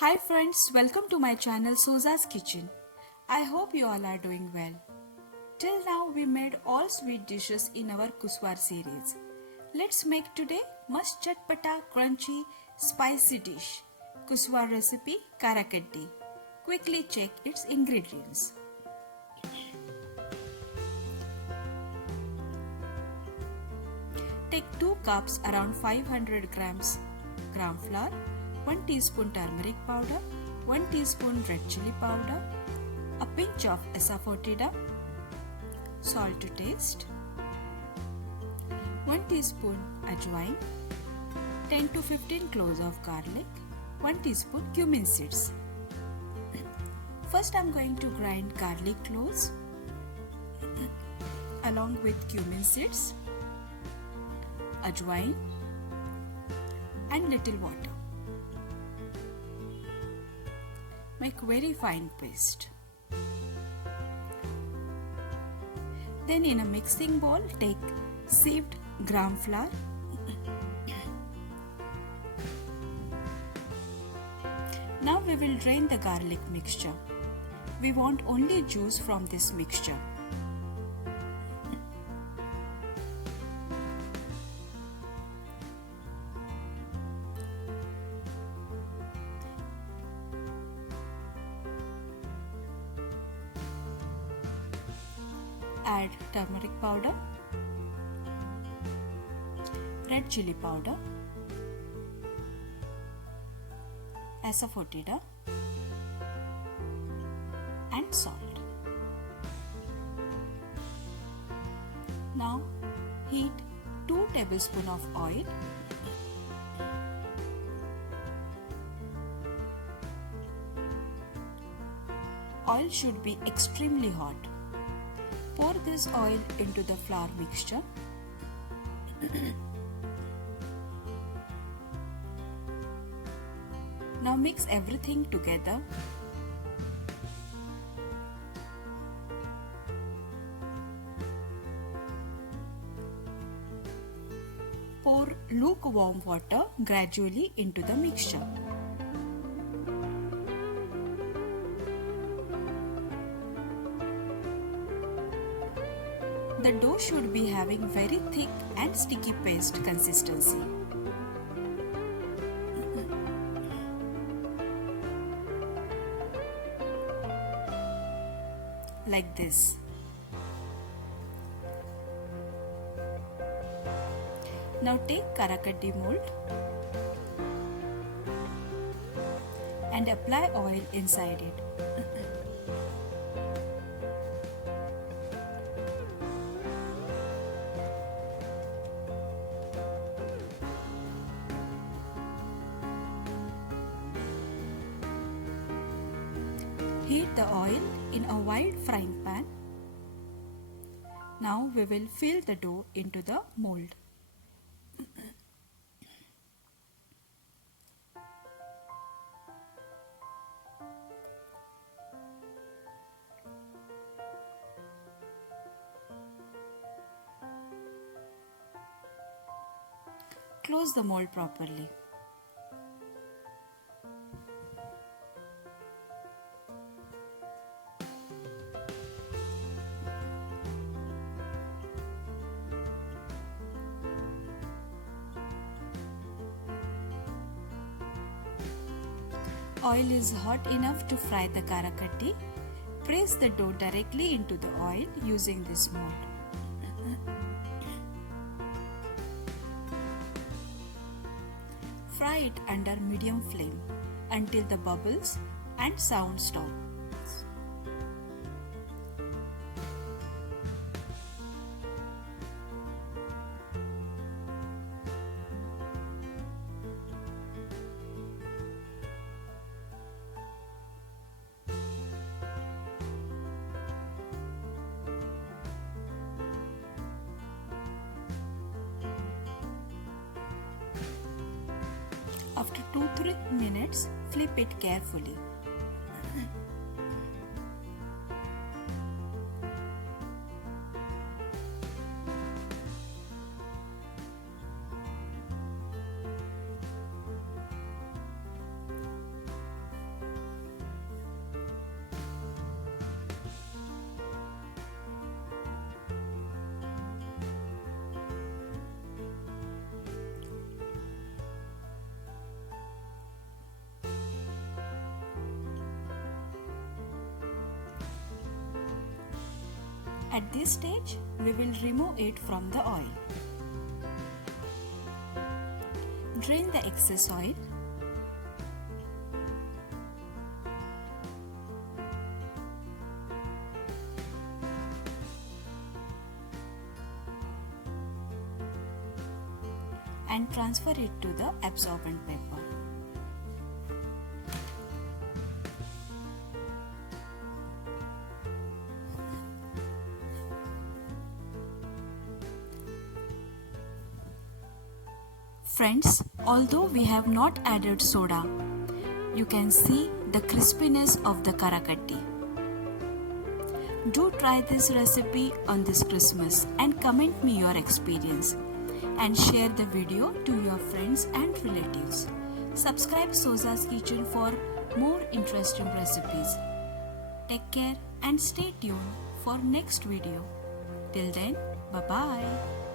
Hi friends, welcome to my channel Soza's Kitchen. I hope you all are doing well. Till now we made all sweet dishes in our Kuswar series. Let's make today must chatpata crunchy spicy dish. Kuswar recipe Karakaddi. Quickly check its ingredients. Take 2 cups around 500 grams gram flour, 1 teaspoon turmeric powder, 1 teaspoon red chili powder, a pinch of asafoetida, salt to taste, 1 teaspoon ajwain, 10 to 15 cloves of garlic, 1 teaspoon cumin seeds. First I am going to grind garlic cloves along with cumin seeds, ajwain and little water. Make very fine paste. Then in a mixing bowl take sieved gram flour, now we will drain the garlic mixture. We want only juice from this mixture. Add turmeric powder, red chili powder, asafoetida and salt. Now heat 2 tablespoons of oil. Oil should be extremely hot. Pour this oil into the flour mixture. Now mix everything together. Pour lukewarm water gradually into the mixture. The dough should be having very thick and sticky paste consistency. Like this. Now take Karakaddi mold and apply oil inside it. Heat the oil in a wide frying pan. Now we will fill the dough into the mold. Close the mold properly. Oil is hot enough to fry the Karakaddi. Press the dough directly into the oil using this mold. Fry it under medium flame until the bubbles and sound stop. After 2-3 minutes, flip it carefully. At this stage, we will remove it from the oil. Drain the excess oil. And transfer it to the absorbent paper. Friends, although we have not added soda, you can see the crispiness of the karakatti. Do try this recipe on this Christmas and comment me your experience and share the video to your friends and relatives. Subscribe Soza's Kitchen for more interesting recipes. Take care and stay tuned for next video. Till then, bye-bye.